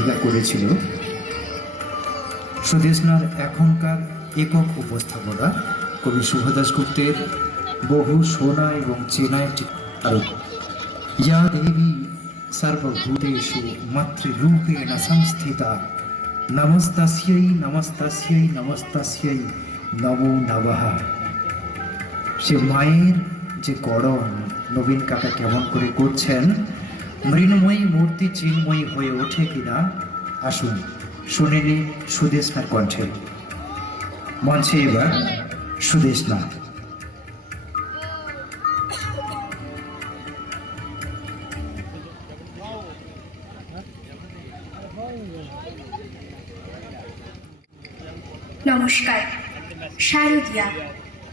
অধিকার করেছিল। সুদেশনার এখনকার একক উপস্থাপনা কবি শুভদাস গুপ্তের বহু শোনা এবং চেনা একটি আরও দেবী সর্বভূতেষু মাতৃরূপেণ সংস্থিতা, নমস্তাস্যৈ নমস্তাস্যৈ নমস্তাস্যৈ নমো নমঃ। সে মায়ের যে গড়ন নবীন কাকা কেমন করে করছেন মৃন্ময়ী মূর্তি চিন্ময়ী হয়ে ওঠে কিনা? আসুন শুনে নি সুদেশনার কণ্ঠে। মঞ্চে এবার সুদেশনা নমস্কার। শারদিয়া,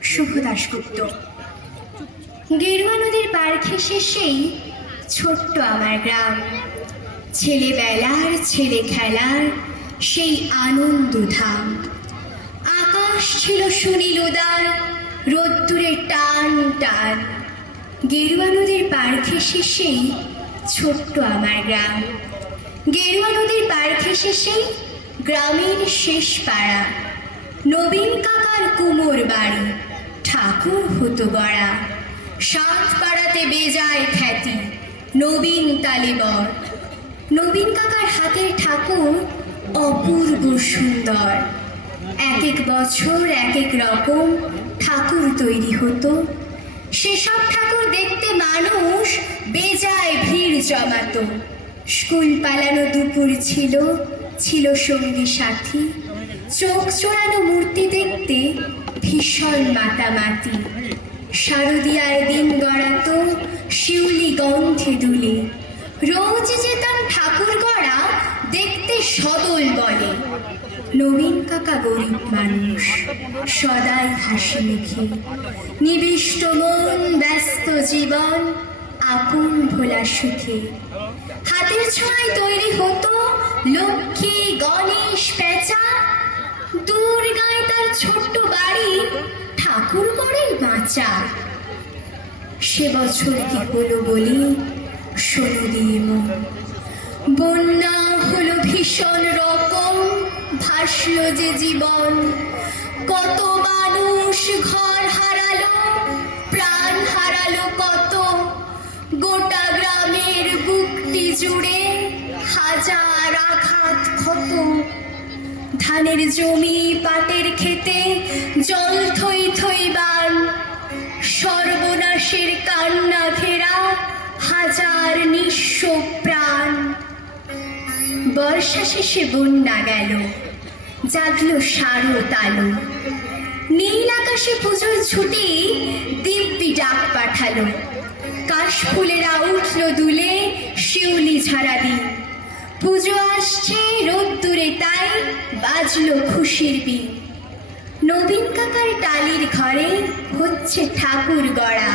শুভ দাশগুপ্ত। গেরুয়া নদীর পার ঘেঁষে সেই ছোট্ট আমার গ্রাম। ছেলেবেলার ছেলে খেলার সেই আনন্দ ধাম আকাশ ছিল সুনীল উদার, রোদ্দুরে টান টান। গেরুয়া নদীর পার ঘেঁষে সেই ছোট্ট আমার গ্রাম। গেরুয়া নদীর পার ঘেঁষে সেই গ্রামের শেষ পাড়া। নবীন কাকার কুমোর বাড়ি, ঠাকুর হতো গড়া। সাত পাড়াতে বেজায় খ্যাতি নবীন তালিবর। নবীন কাকার হাতের ঠাকুর অপূর্ব সুন্দর। এক এক বছর এক এক রকম ঠাকুর তৈরি হতো। সেসব ঠাকুর দেখতে মানুষ বেজায় ভিড় জমাত। স্কুল পালানো দুপুর ছিল ছিল সঙ্গী সাথী। চোখ চোরানো মূর্তি দেখতে ভীষণ মাতামাতি। শারদিয়ার দিন গড়াতো শিউলি গন্ধে দুলে। রোজ যেতাম ঠাকুর গড়া দেখতে সদল বলে। নবীন কাকা গরিব মানুষ, সদাই হাসি মুখে। নিবিষ্ট মন, ব্যস্ত জীবন, আপন ভোলা সুখে। হাতের ছোঁয়ায় তৈরি হতো লক্ষ্মী গণেশ পেঁচা। দুর্গায় তার ছোট্ট বাড়ি ঠাকুর করে বাঁচা। সে বছর কি হলো বলি? শোনো দিয়ে মন বন্যা হলো ভীষণ রকম, ভাসলো যে জীবন। কত মানুষ ঘর হারালো, প্রাণ হারালো কত। গোটা গ্রামের বুকটি জুড়ে হাজার আঘাত ক্ষত। ধানের জমি, পাটের খেতে জল থই থই বান। সর্বনাশের কান্না ঘেরা হাজার নিঃস্ব প্রাণ। বর্ষা শেষে বন্যা গেল, জাগলো সারো তালো। নীল আকাশে পুজোর ছুটি দিব্যি ডাক পাঠালো। কাশফুলেরা উঠল দুলে শিউলি ঝাড়া দিন পুজো আসছে রোদ্দুরে তাই বাজলো খুশির বিন নবীন কাকার টালির ঘরে হচ্ছে ঠাকুর গড়া।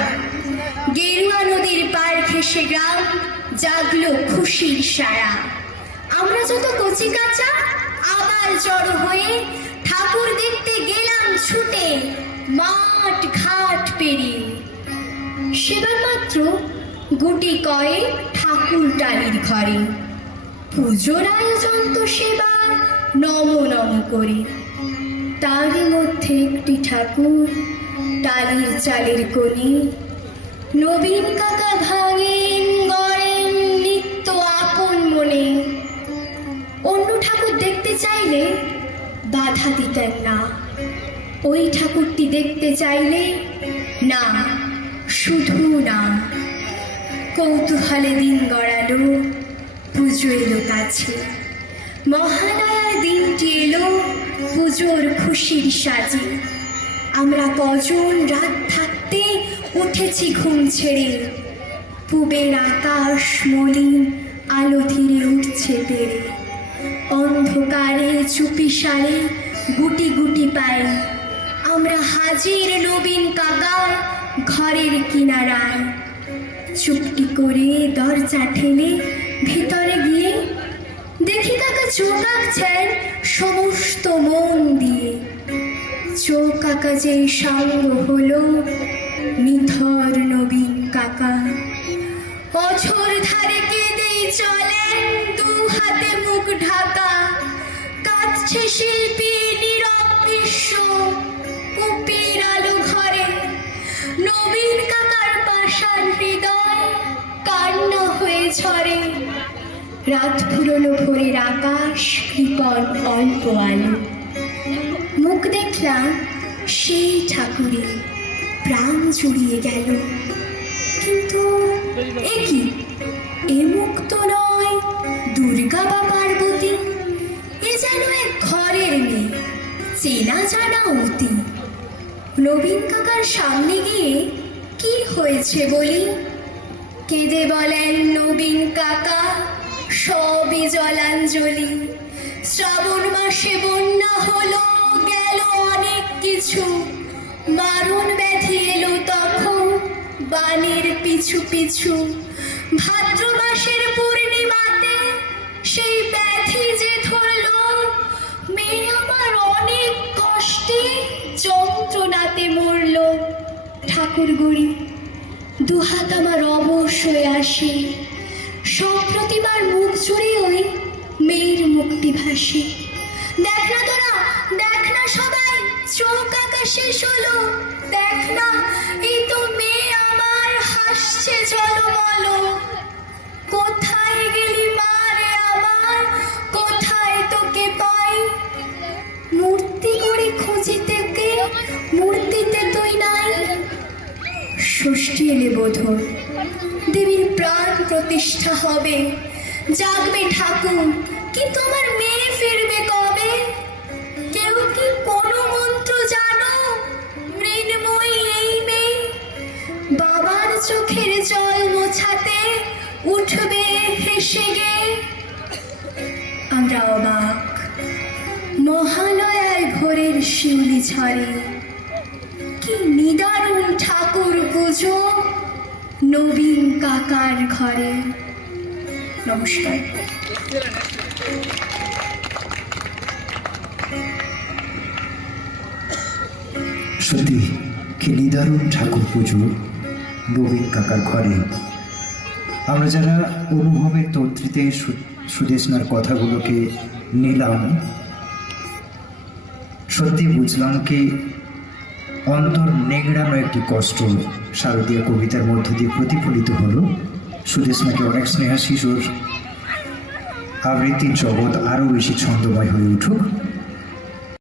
গেরুয়া নদীর পার ঘেসে গ্রাম, জাগলো খুশির সারা। আমরা যত কচি কাঁচা, আবার জড়ো হয়ে ঠাকুর দেখতে গেলাম ছুটে, মাঠ ঘাট পেরিয়ে। সেবার মাত্র গুটি কয়ে ঠাকুর টালির ঘরে। পুজোর আয়োজন তো সেবার নম নম করে। তার মধ্যে একটি ঠাকুর, টালির চালের কোণে। নবীন কাকা ভাঙেন, গড়েন নিত্য আপন মনে। অন্য ঠাকুর দেখতে চাইলে বাধা দিতেন না। ওই ঠাকুরটি দেখতে চাইলে না, শুধু না। কৌতূহলে দিন গড়ালো, পুজো এলো কাছে। মহালয়ার দিনটি এলো পুজোর খুশির সাজে। আমরা কজন রাত থাকতে উঠেছি ঘুম ছেড়ে। পুবের আকাশ মলিন, আলো ধীরে উঠছে পেরে। অন্ধকারে চুপি সারে গুটি গুটি পাই আমরা হাজির নবীন কাকার ঘরের কিনারায়। চুপটি করে দরজা ঠেলে ভেতরে গিয়ে দেখি কাকা চোখ আঁকছেন সমস্ত মন দিয়ে। চোখ আঁকা যে সাঙ্গ হলো, নিথর নবীন কাকা। অছর ধারে কেঁদেই চলেন দু হাতে মুখ ঢাকা। কাঁদছে শিল্পী নীরব বিশ্ব, কুপির আলো ঘরে। নবীন কাকার পাশার হৃদয় কান্না হয়ে ঝরে। রাত পুরনো ভোরের আকাশ, কৃপণ অল্প আলো। মুখ দেখলাম সেই ঠাকুরে প্রাণ জুড়িয়ে গেল। কিন্তু এ কি? এ মুখ তো নয়, দুর্গা বা পার্বতী। এ যেন এক ঘরের মেয়ে, চেনা জানা অতি। নবীন কাকার সামনে গিয়ে কি হয়েছে বলি? কেঁদে বলেন, নবীন কাকা সবই জলাঞ্জলি। শ্রাবণ মাসে বন্যা হলো, গেল অনেক কিছু। মারণ ব্যাধি এলো তখন বানের পিছু পিছু। ভাদ্র মাসের পূর্ণিমাতে সেই ব্যাধি যে ধরল মেয়ে আমার অনেক কষ্টে যন্ত্রণাতে মরল। ঠাকুর গড়ি দুহাত আমার অবশ হয়ে আসে। সব প্রতিবার মুখ জুড়ে ওই মেয়ের মুক্তি ভাসে। দেখ না তোরা, দেখ না সবাই, চোখ আকাশে হলো দেখ না, এই তো মেয়ে আমার হাসছে জলমল। কোথায় গেলি মা রে আমার? কোথায় তোকে পাই? মূর্তি করে খুঁজিতে কে মূর্তিতে তুই নাই। ষষ্ঠী এলে বোধন দেবীর প্রাণ প্রতিষ্ঠা হবে। জাগবে ঠাকুর কিন্তু আমার মেয়ে ফিরবে কবে? কেউ কি কোনো মন্ত্র জানো? মৃন্ময়ী এই মেয়ে, বাবার চোখের জল মোছাতে উঠবে হেসে গে। আমরা অবাক মহালয়ায় ভোরের শিউলি ঝরে কি নিদারুণ ঠাকুর পুজো। নবীন কাকার ঘরে। নমস্কার। সত্যি কি ঠাকুর পুজো নবীন কাকার ঘরে। আমরা যারা অনুভবের তন্ত্রীতে সুদেশনার কথাগুলোকে নিলাম, সত্যি বুঝলাম কি অন্তর নেংড়ানো একটি কষ্ট শারদীয় কবিতার মধ্য দিয়ে প্রতিফলিত হল। সুদেশনাকে অনেক স্নেহা শিশুর আবৃত্তির জগৎ আরও বেশি ছন্দময় হয়ে উঠুক।